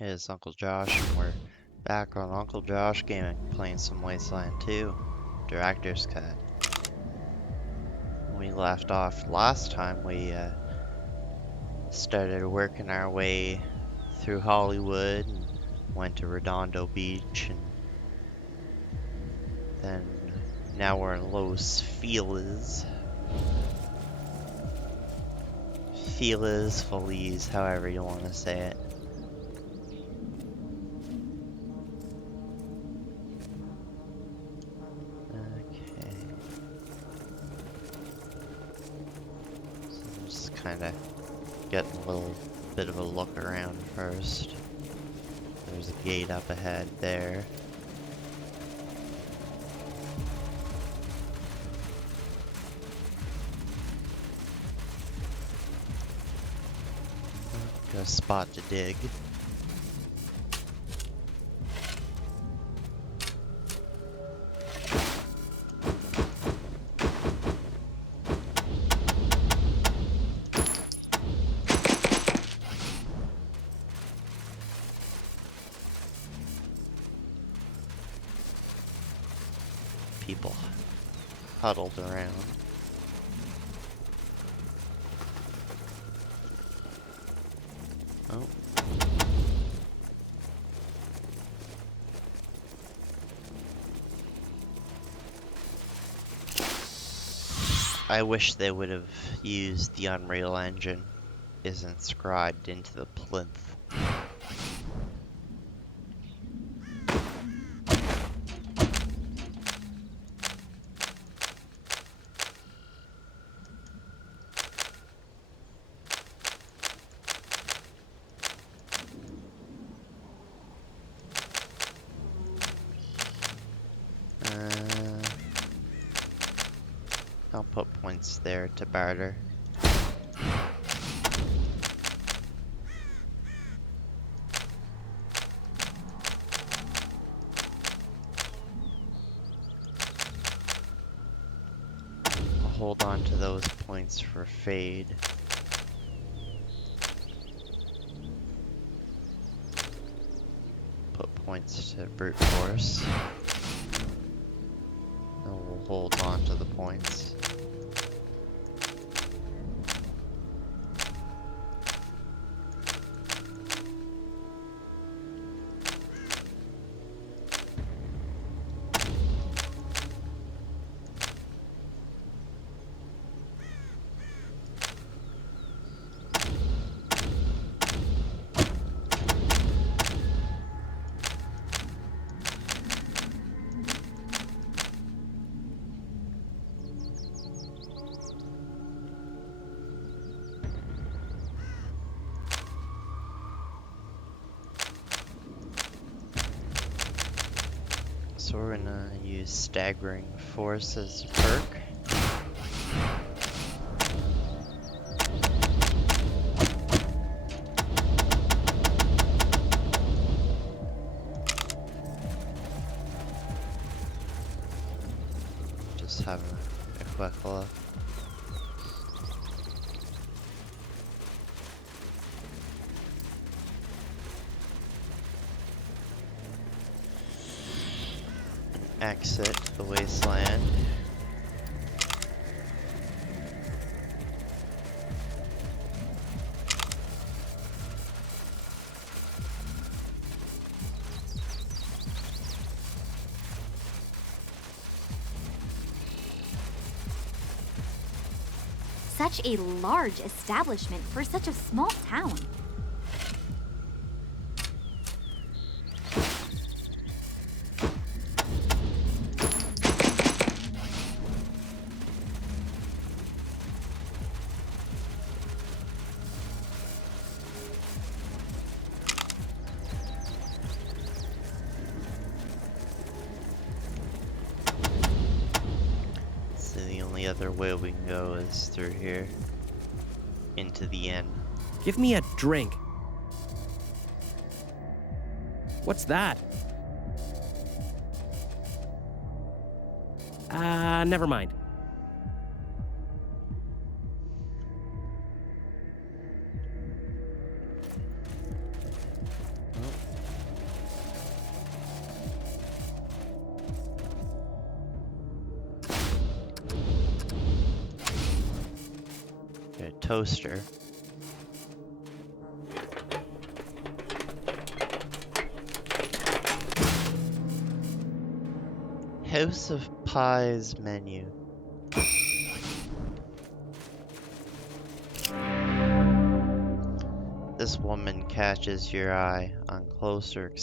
Hey, it's Uncle Josh, and we're back on Uncle Josh Gaming, playing some Wasteland 2, Director's Cut. When we left off last time, we started working our way through Hollywood and went to Redondo Beach, and then now we're in Los Feliz. Feliz, however you want to say it. Okay. So just kind of getting a little bit of a look around first. There's a gate up ahead there. Got a spot to dig. People huddled around. Oh. I wish they would have used the Unreal Engine is inscribed into the plinth. I'll put points there to barter. I'll hold on to those points for fade. Put points to brute force. And we'll hold on to the points. So we're gonna use Staggering Force as a perk. Just having a quick look. Exit the Wasteland. Such a large establishment for such a small town. The only other way we can go is through here into the inn. Give me a drink. What's that? Never mind. Oh, toaster. House of Pies menu. This woman catches your eye. On closer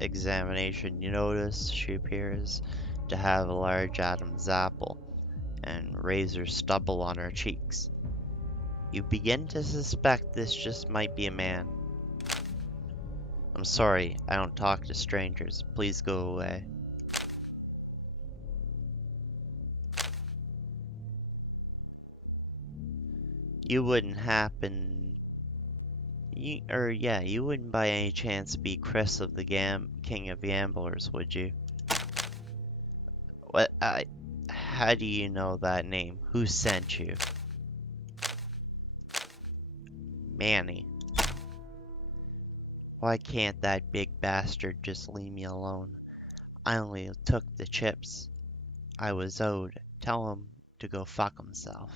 examination, you notice she appears to have a large Adam's apple and razor stubble on her cheeks. You begin to suspect this just might be a man. I'm sorry, I don't talk to strangers. Please go away. You wouldn't happen... you wouldn't by any chance be Chris of the King of Gamblers, would you? What, how do you know that name? Who sent you? Manny. Why can't that big bastard just leave me alone? I only took the chips I was owed. Tell him to go fuck himself.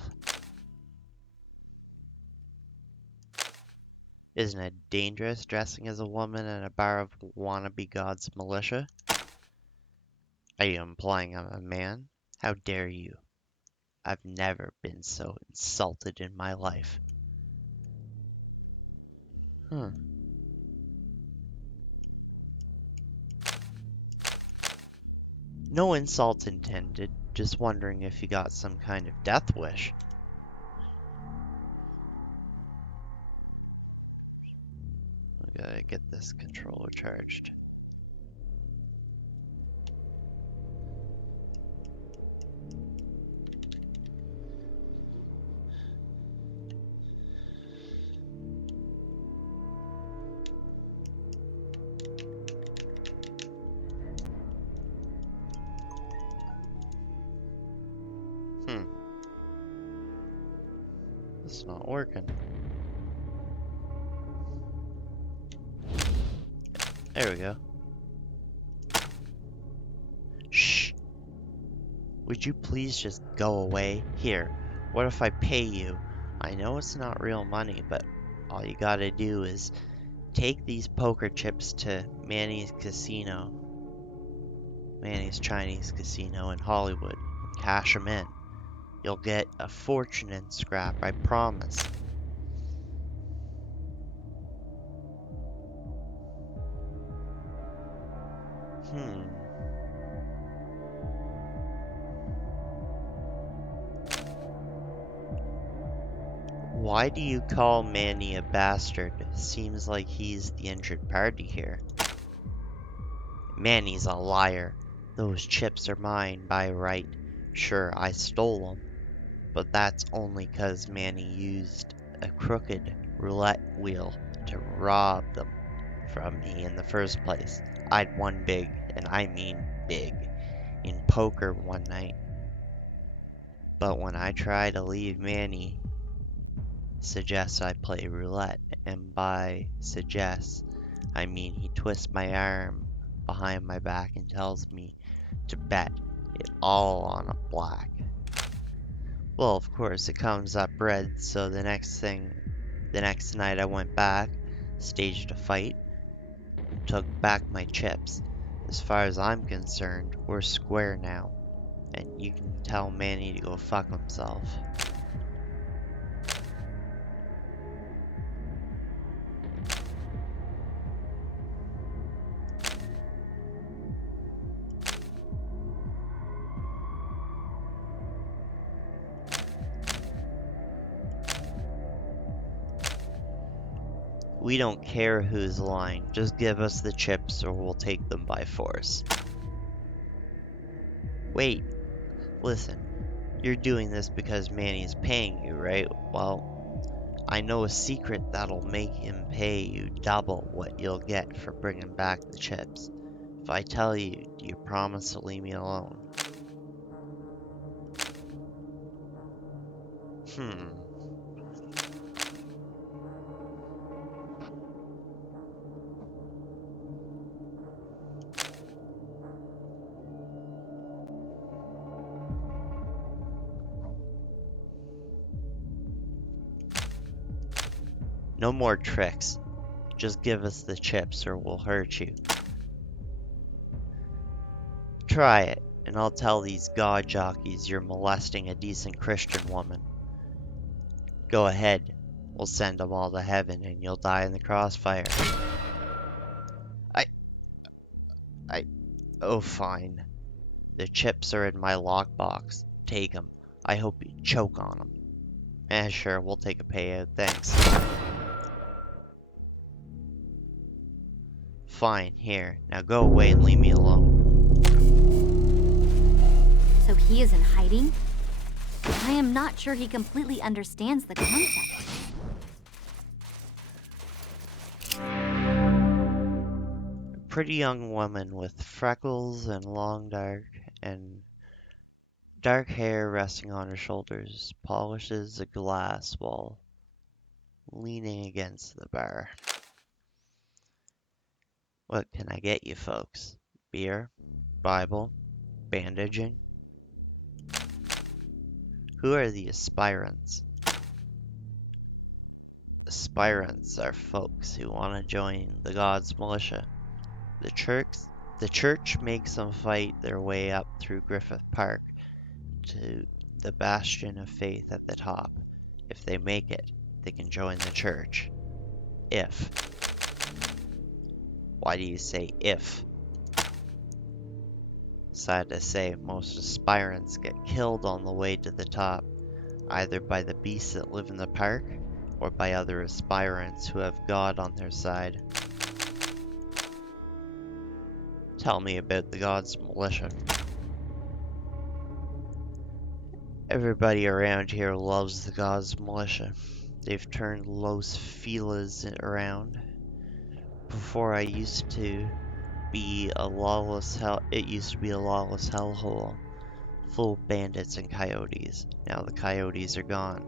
Isn't it dangerous dressing as a woman in a bar of wannabe gods militia? Are you implying I'm a man? How dare you? I've never been so insulted in my life. No insult intended. Just wondering if you got some kind of death wish. We gotta get this controller charged. It's not working. There we go. Shh. Would you please just go away? Here, what if I pay you? I know it's not real money, but all you gotta do is take these poker chips to Manny's casino. Manny's Chinese casino in Hollywood. And cash them in. You'll get a fortune in scrap, I promise. Why do you call Manny a bastard? Seems like he's the injured party here. Manny's a liar. Those chips are mine by right. Sure, I stole them, but that's only 'cause Manny used a crooked roulette wheel to rob them from me in the first place. I'd won big, and I mean big, in poker one night. But when I try to leave, Manny suggests I play roulette, and by suggests, I mean he twists my arm behind my back and tells me to bet it all on a black. Well, of course, it comes up red, so the next night I went back, staged a fight, and took back my chips. As far as I'm concerned, we're square now, and you can tell Manny to go fuck himself. We don't care who's lying, just give us the chips or we'll take them by force. Wait, listen, you're doing this because Manny's paying you, right? Well, I know a secret that'll make him pay you double what you'll get for bringing back the chips. If I tell you, do you promise to leave me alone? No more tricks. Just give us the chips or we'll hurt you. Try it, and I'll tell these god jockeys you're molesting a decent Christian woman. Go ahead. We'll send them all to heaven and you'll die in the crossfire. Oh, fine. The chips are in my lockbox. Take them. I hope you choke on them. Sure, we'll take a payout, thanks. Fine, here. Now go away and leave me alone. So he is in hiding? I am not sure he completely understands the concept. A pretty young woman with freckles and long dark hair resting on her shoulders polishes a glass while leaning against the bar. What can I get you folks? Beer? Bible? Bandaging? Who are the aspirants? Aspirants are folks who want to join the God's militia. The church makes them fight their way up through Griffith Park to the bastion of faith at the top. If they make it, they can join the church. If. Why do you say if? Sad to say, most aspirants get killed on the way to the top, either by the beasts that live in the park, or by other aspirants who have God on their side. Tell me about the God's militia. Everybody around here loves the God's militia. They've turned Los Feliz around. Before it used to be a lawless hellhole full of bandits and coyotes. Now the coyotes are gone,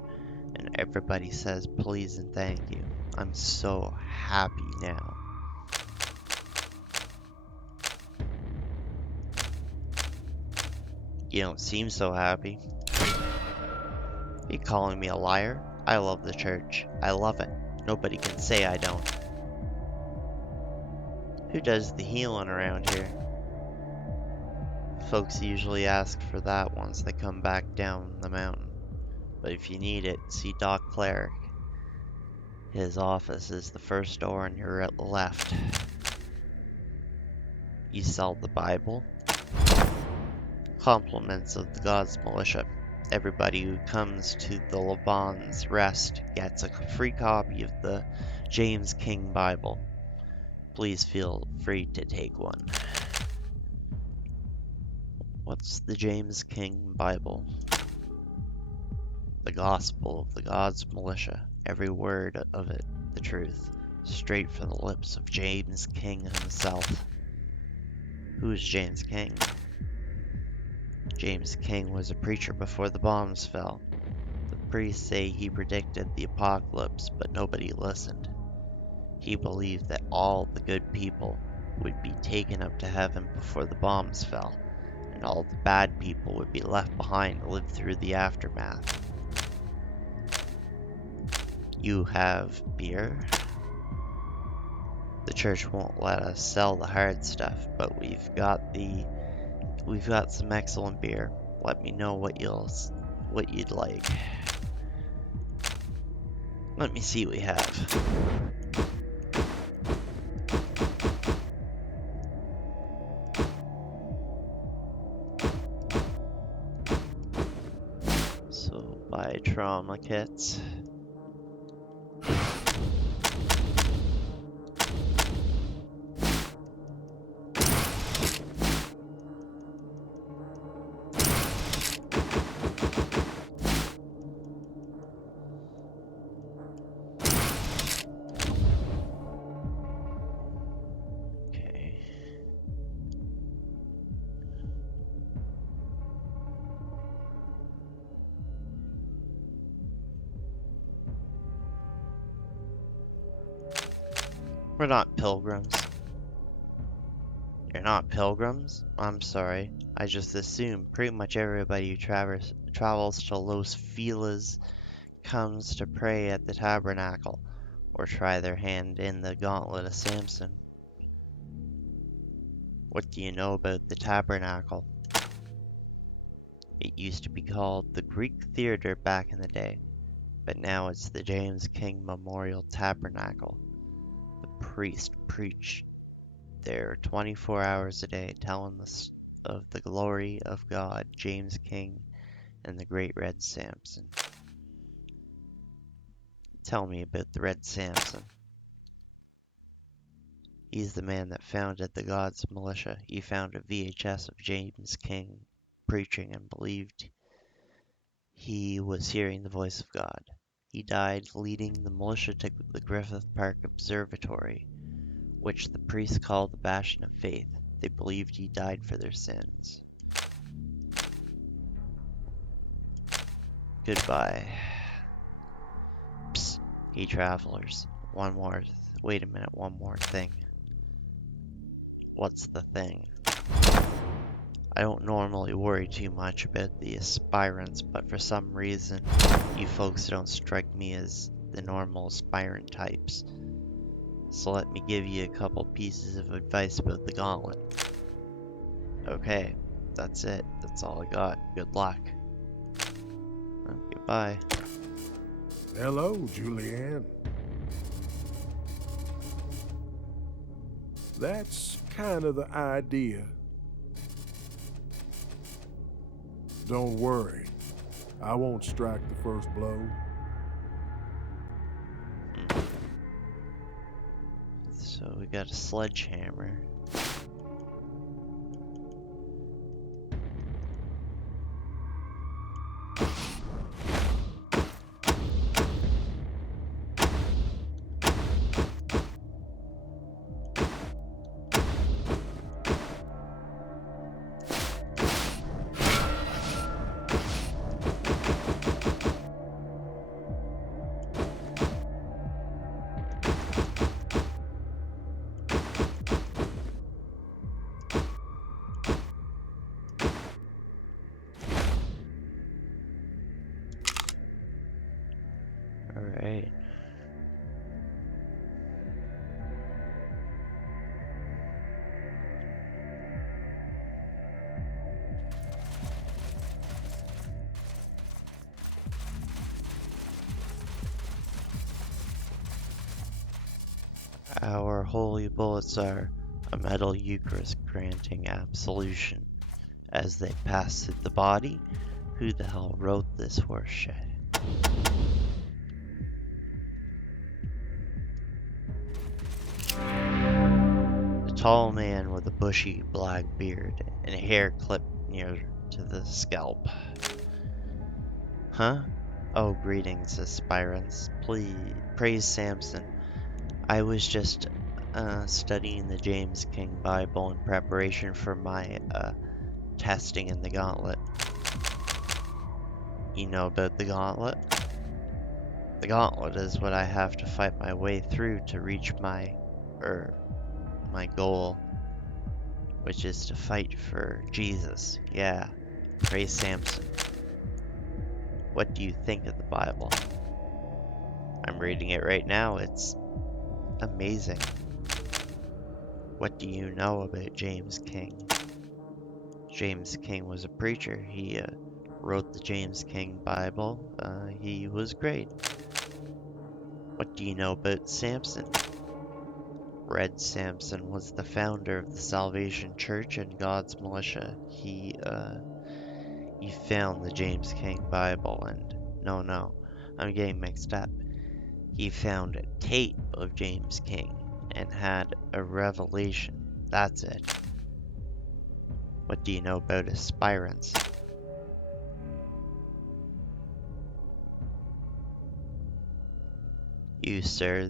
and everybody says please and thank you. I'm so happy now. You don't seem so happy. You calling me a liar? I love the church. I love it. Nobody can say I don't. Who does the healing around here? Folks usually ask for that once they come back down the mountain. But if you need it, see Doc Cleric. His office is the first door on your left. You sell the Bible? Compliments of the God's militia. Everybody who comes to the Laban's Rest gets a free copy of the James King Bible. Please feel free to take one. What's the James King Bible? The gospel of the God's militia, every word of it the truth, straight from the lips of James King himself. Who is James King? James King was a preacher before the bombs fell. The priests say he predicted the apocalypse, but nobody listened. He believed that all the good people would be taken up to heaven before the bombs fell, and all the bad people would be left behind to live through the aftermath. You have beer? The church won't let us sell the hard stuff, but we've got some excellent beer. Let me know what you'd like. Let me see what we have. So buy trauma kits. We're not pilgrims. You're not pilgrims? I'm sorry. I just assumed pretty much everybody who travels to Los Feliz comes to pray at the tabernacle, or try their hand in the Gauntlet of Samson. What do you know about the Tabernacle? It used to be called the Greek Theater back in the day, but now it's the James King Memorial Tabernacle. The priest preached there 24 hours a day, telling us of the glory of God, James King, and the Great Red Samson. Tell me about the Red Samson. He's the man that founded the God's Militia. He found a VHS of James King preaching and believed he was hearing the voice of God. He died leading the militia to the Griffith Park Observatory, which the priests called the Bastion of Faith. They believed he died for their sins. Goodbye. Psst, hey travelers. Wait a minute, one more thing. What's the thing? I don't normally worry too much about the aspirants, but for some reason, you folks don't strike me as the normal aspirant types. So let me give you a couple pieces of advice about the Gauntlet. Okay, that's it. That's all I got. Good luck. Goodbye. Hello, Julianne. That's kind of the idea. Don't worry, I won't strike the first blow. So we got a sledgehammer. Alright. Our holy bullets are a metal Eucharist granting absolution. As they pass through the body, who the hell wrote this horse shit? A tall man with a bushy black beard and a hair clipped near to the scalp. Huh? Oh, greetings, aspirants. Please, praise Samson. I was just studying the James King Bible in preparation for my testing in the Gauntlet. You know about the Gauntlet? The Gauntlet is what I have to fight my way through to reach my goal, which is to fight for Jesus. Yeah, praise Samson. What do you think of the Bible? I'm reading it right now. It's amazing. What do you know about James King? James King was a preacher. He wrote the James King Bible. He was great. What do you know about Samson? Red Samson was the founder of the Salvation Church and God's Militia. He found the James King Bible and no, I'm getting mixed up. He found a tape of James King and had a revelation. That's it. What do you know about aspirants? You, sir,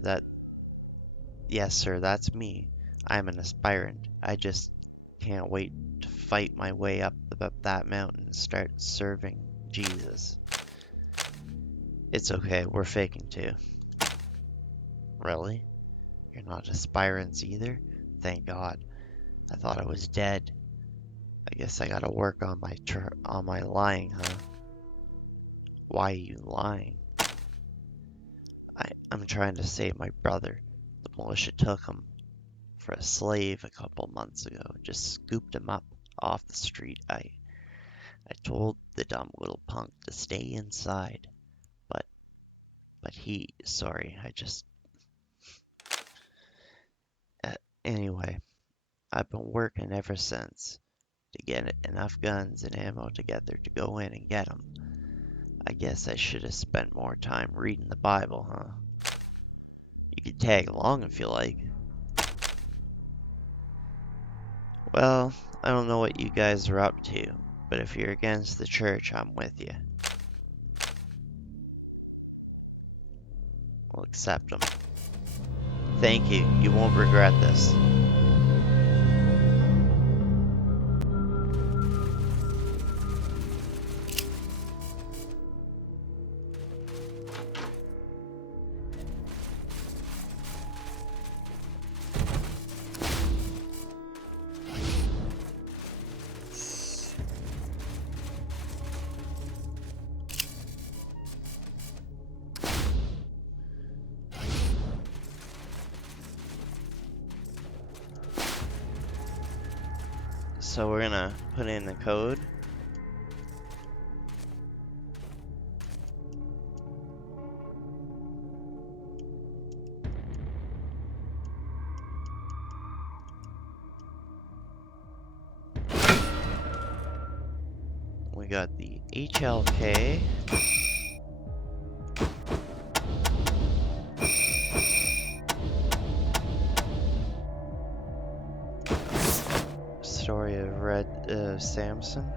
Yes, sir, that's me. I'm an aspirant. I just can't wait to fight my way up that mountain and start serving Jesus. It's okay, we're faking too. Really? You're not aspirants either? Thank God. I thought I was dead. I guess I gotta work on my lying, huh? Why are you lying? I'm I'm trying to save my brother. The militia took him for a slave a couple months ago. Just scooped him up off the street. I told the dumb little punk to stay inside. But he, sorry, anyway, I've been working ever since to get enough guns and ammo together to go in and get him. I guess I should have spent more time reading the Bible, huh? You could tag along if you like. Well, I don't know what you guys are up to, but if you're against the church, I'm with you. We'll accept them. Thank you. You won't regret this. So we're gonna put in the code. We got the HLK. Story of Samson.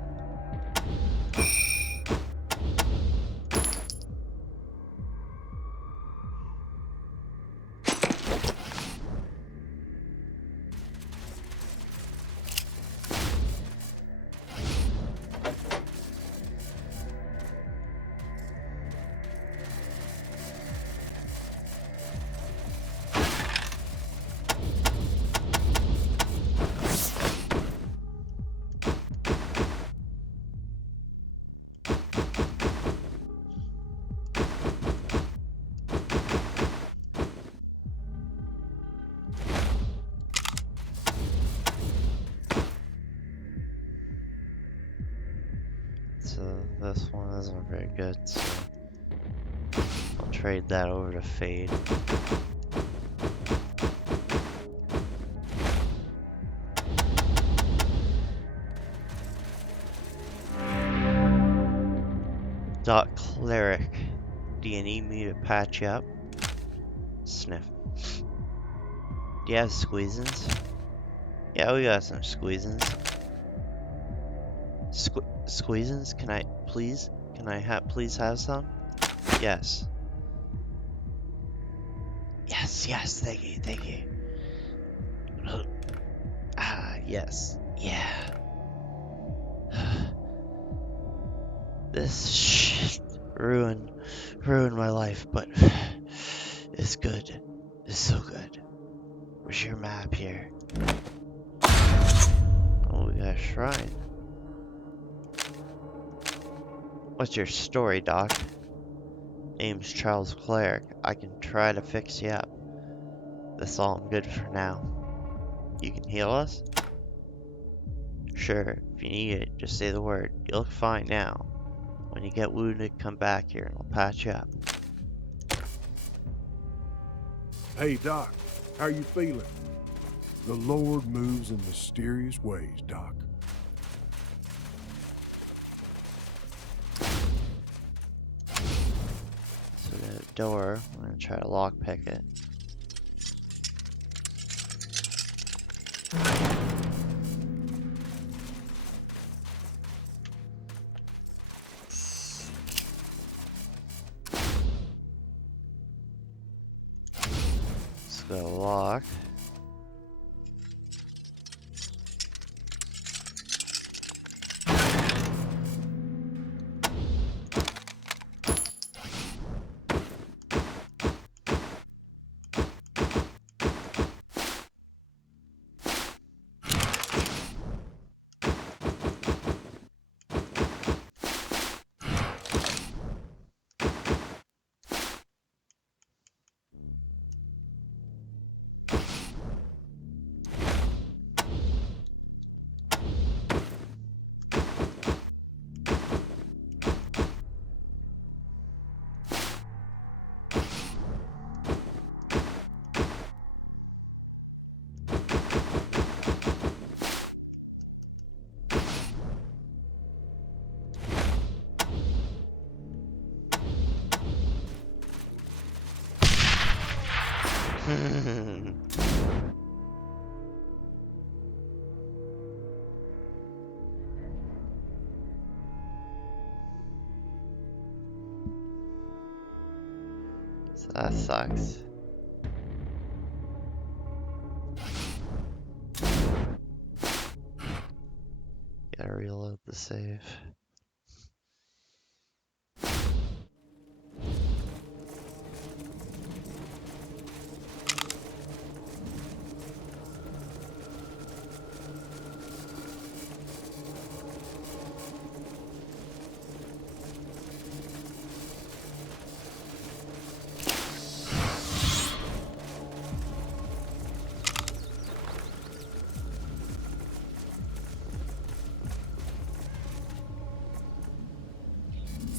So this one isn't very good, so I'll trade that over to Fade. Cleric. Do you need me to patch you up? Sniff. Do you have squeezins? Yeah, we got some squeezins. Squeezins? Can I please have some? Yes. Yes, thank you. Yes. Yeah. This shit ruined my life, but it's good. It's so good. Where's your map here? Oh, we got a shrine. What's your story, Doc? Name's Charles Cleric. I can try to fix you up. That's all I'm good for now. You can heal us? Sure, if you need it, just say the word. You look fine now. When you get wounded, come back here and I'll patch you up. Hey, Doc, how are you feeling? The Lord moves in mysterious ways, Doc. So the door, I'm gonna try to lockpick it. Let's go lock. So that sucks. Gotta reload the save.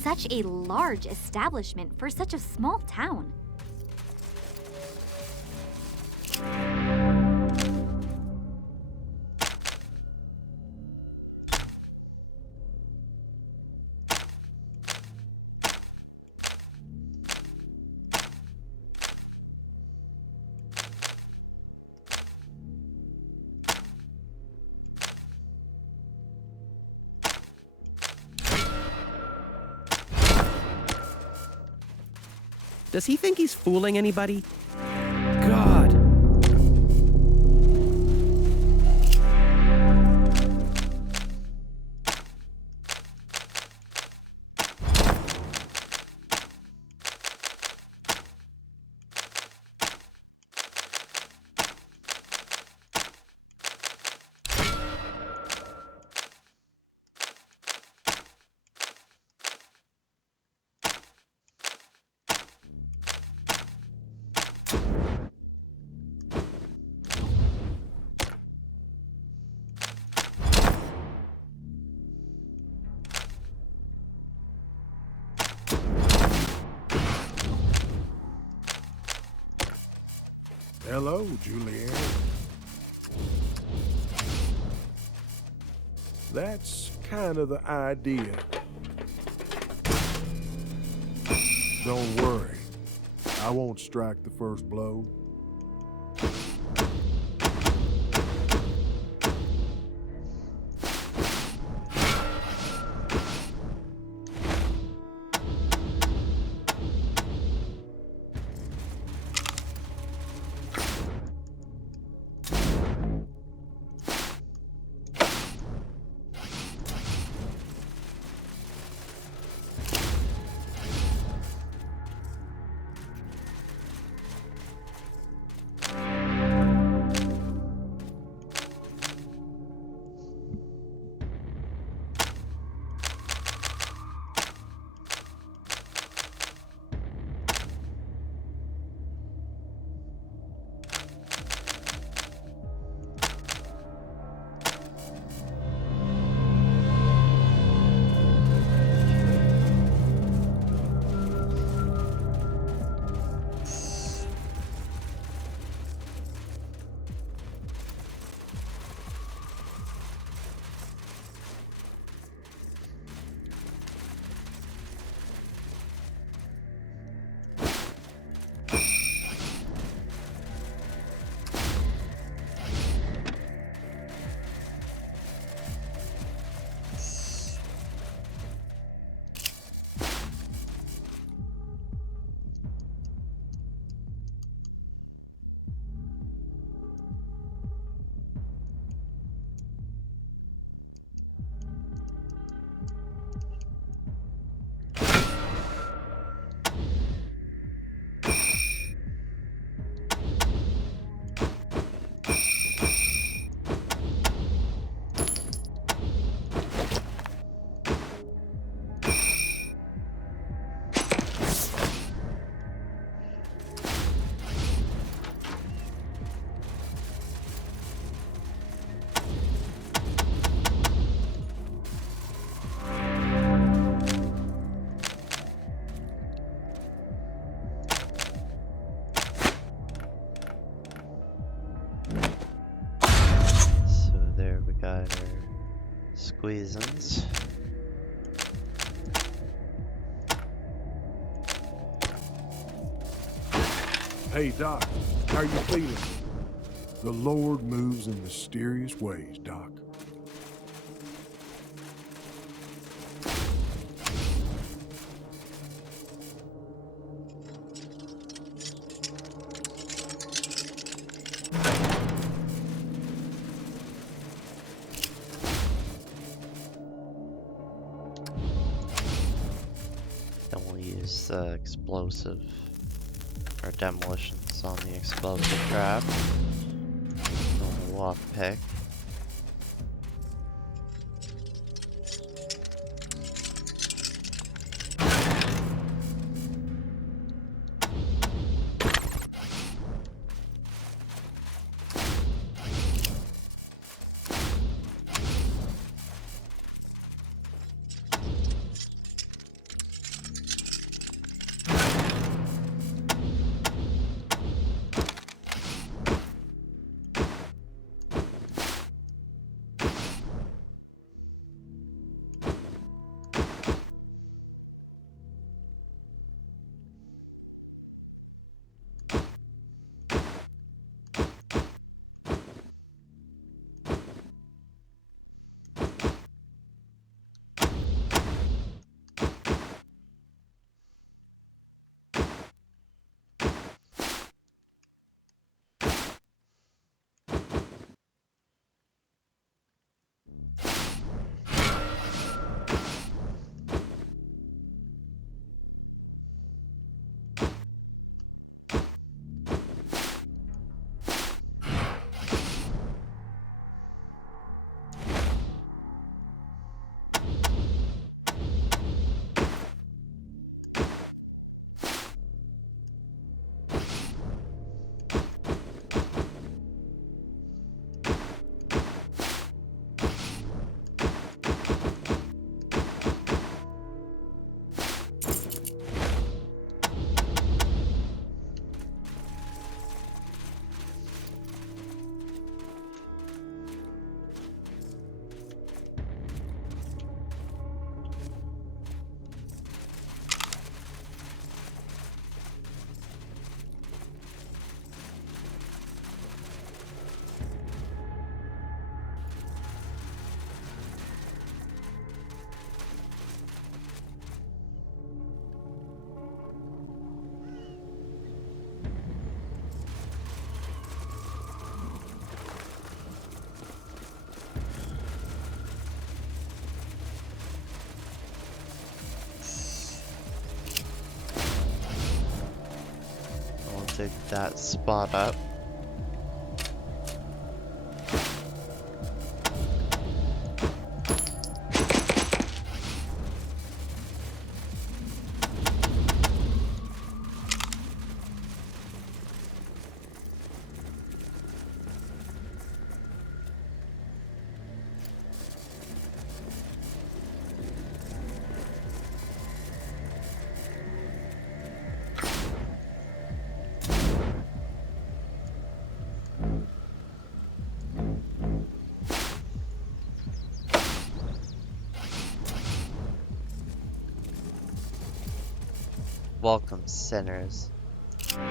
Such a large establishment for such a small town. Does he think he's fooling anybody? God. Hello, Julianne. That's kind of the idea. Don't worry. I won't strike the first blow. Got our squeezins. Hey, Doc, How you feeling? The Lord moves in mysterious ways, Doc. Then we'll use the explosive or demolitions on the explosive trap. Lockpick. Dig that spot up. Welcome, sinners. The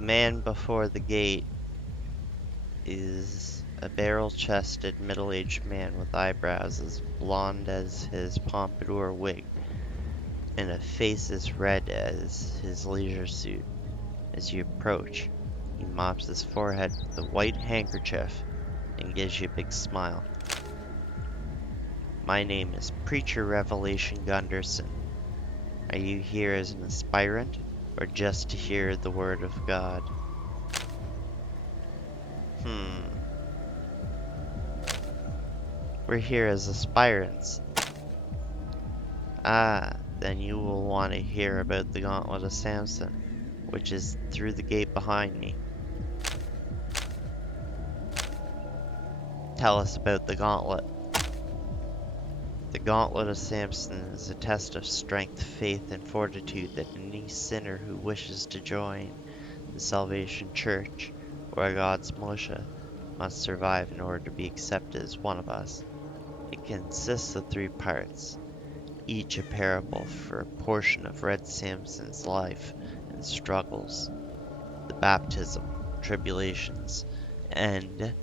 man before the gate is a barrel-chested, middle-aged man with eyebrows as blonde as his pompadour wig, and a face as red as his leisure suit. As you approach, he mops his forehead with a white handkerchief and gives you a big smile. My name is Preacher Revelation Gunderson. Are you here as an aspirant, or just to hear the word of God? We're here as aspirants. Ah, then you will want to hear about the Gauntlet of Samson, which is through the gate behind me. Tell us about the Gauntlet. The Gauntlet of Samson is a test of strength, faith, and fortitude that any sinner who wishes to join the Salvation Church or God's militia must survive in order to be accepted as one of us. It consists of 3 parts, each a parable for a portion of Red Samson's life and struggles. baptism, tribulations, and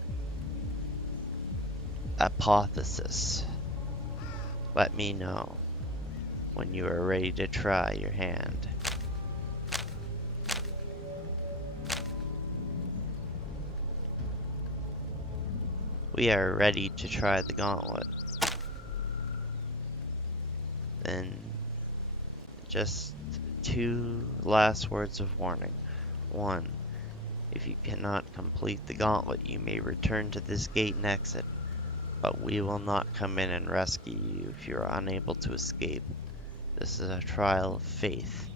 apotheosis. Let me know when you are ready to try your hand. We are ready to try the gauntlet. Then just 2 last words of warning. 1. If you cannot complete the gauntlet, you may return to this gate and exit, but we will not come in and rescue you if you are unable to escape. This is a trial of faith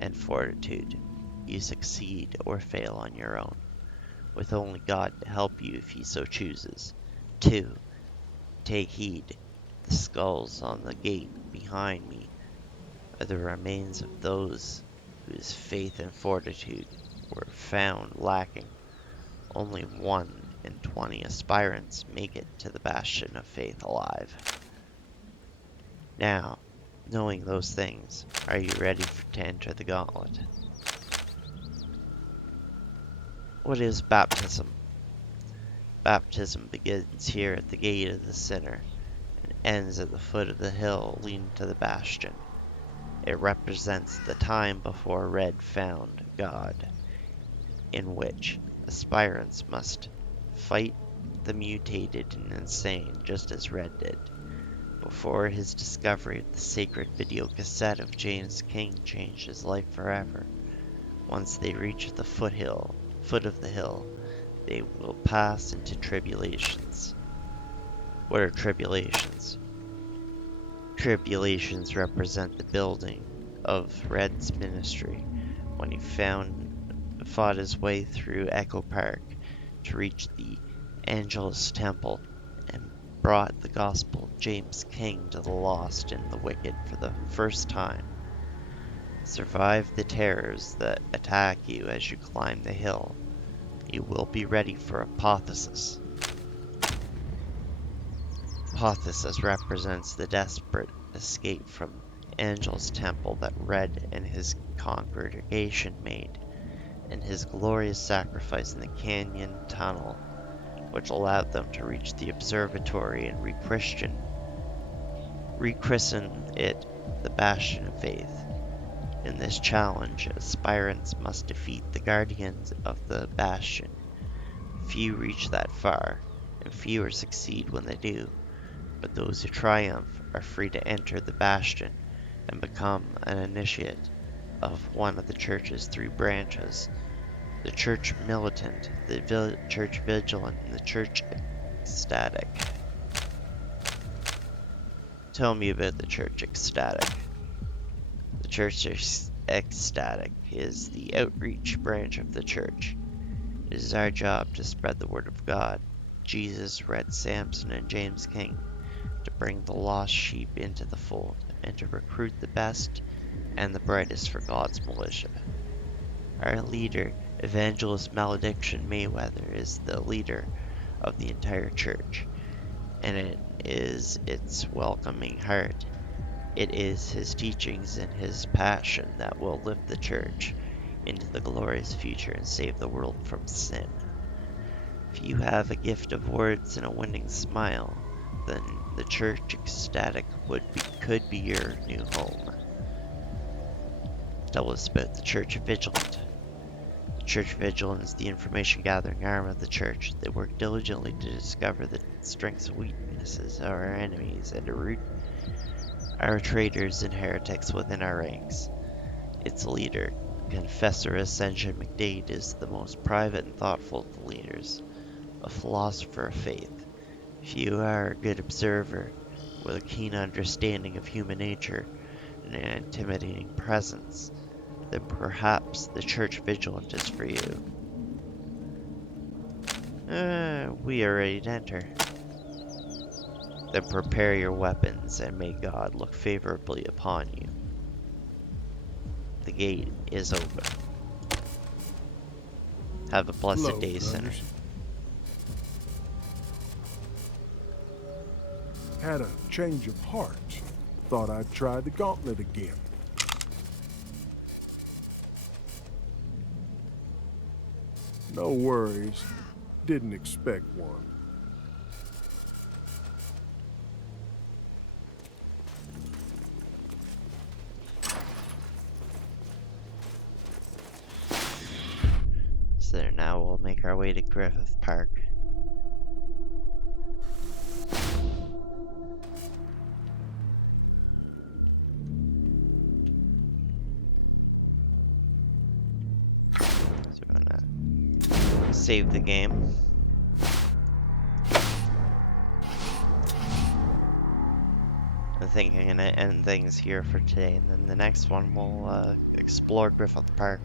and fortitude. You succeed or fail on your own, with only God to help you if he so chooses. 2. Take heed. The skulls on the gate behind me are the remains of those whose faith and fortitude were found lacking. Only 1 in 20 aspirants make it to the bastion of faith alive. Now, knowing those things, are you ready to enter the gauntlet? What is baptism? Baptism begins here at the gate of the sinner and ends at the foot of the hill leading to the bastion. It represents the time before Red found God, in which aspirants must fight the mutated and insane just as Red did. Before his discovery of the sacred video cassette of James King changed his life forever. Once they reach the foot of the hill, they will pass into tribulations. What are tribulations? Tribulations represent the building of Red's ministry when he fought his way through Echo Park to reach the Angelus Temple and brought the gospel of James King to the lost and the wicked for the first time. Survive the terrors that attack you as you climb the hill. You will be ready for apotheosis. Apotheosis represents the desperate escape from Angel's temple that Red and his congregation made, and his glorious sacrifice in the canyon tunnel, which allowed them to reach the observatory and rechristen it the Bastion of Faith. In this challenge, aspirants must defeat the guardians of the Bastion. Few reach that far, and fewer succeed when they do. But those who triumph are free to enter the Bastion and become an initiate of one of the church's 3 branches: the Church Militant, the Church Vigilant, and the Church Ecstatic. Tell me about the Church Ecstatic. The Church Ecstatic is the outreach branch of the church. It is our job to spread the word of God, Jesus, Red Samson, and James King, to bring the lost sheep into the fold, and to recruit the best and the brightest for God's militia. Our leader, Evangelist Malediction Mayweather, is the leader of the entire church, and it is its welcoming heart. It is his teachings and his passion that will lift the church into the glorious future and save the world from sin. If you have a gift of words and a winning smile, then the Church Ecstatic could be your new home. Tell us about the Church Vigilant. The Church Vigilant is the information gathering arm of the church. They work diligently to discover the strengths and weaknesses of our enemies and to root our traitors and heretics within our ranks. Its leader, Confessor Ascension McDade, is the most private and thoughtful of the leaders, a philosopher of faith. If you are a good observer with a keen understanding of human nature and an intimidating presence, then perhaps the Church Vigilant is for you. We are ready to enter. Then prepare your weapons and may God look favorably upon you. The gate is open. Have a blessed Hello, day, sinner. brothers. Had a change of heart. Thought I'd try the gauntlet again. No worries. Didn't expect one. So now we'll make our way to Griffith Park. So we're gonna save the game. I think I'm gonna end things here for today, and then the next one we'll explore Griffith Park.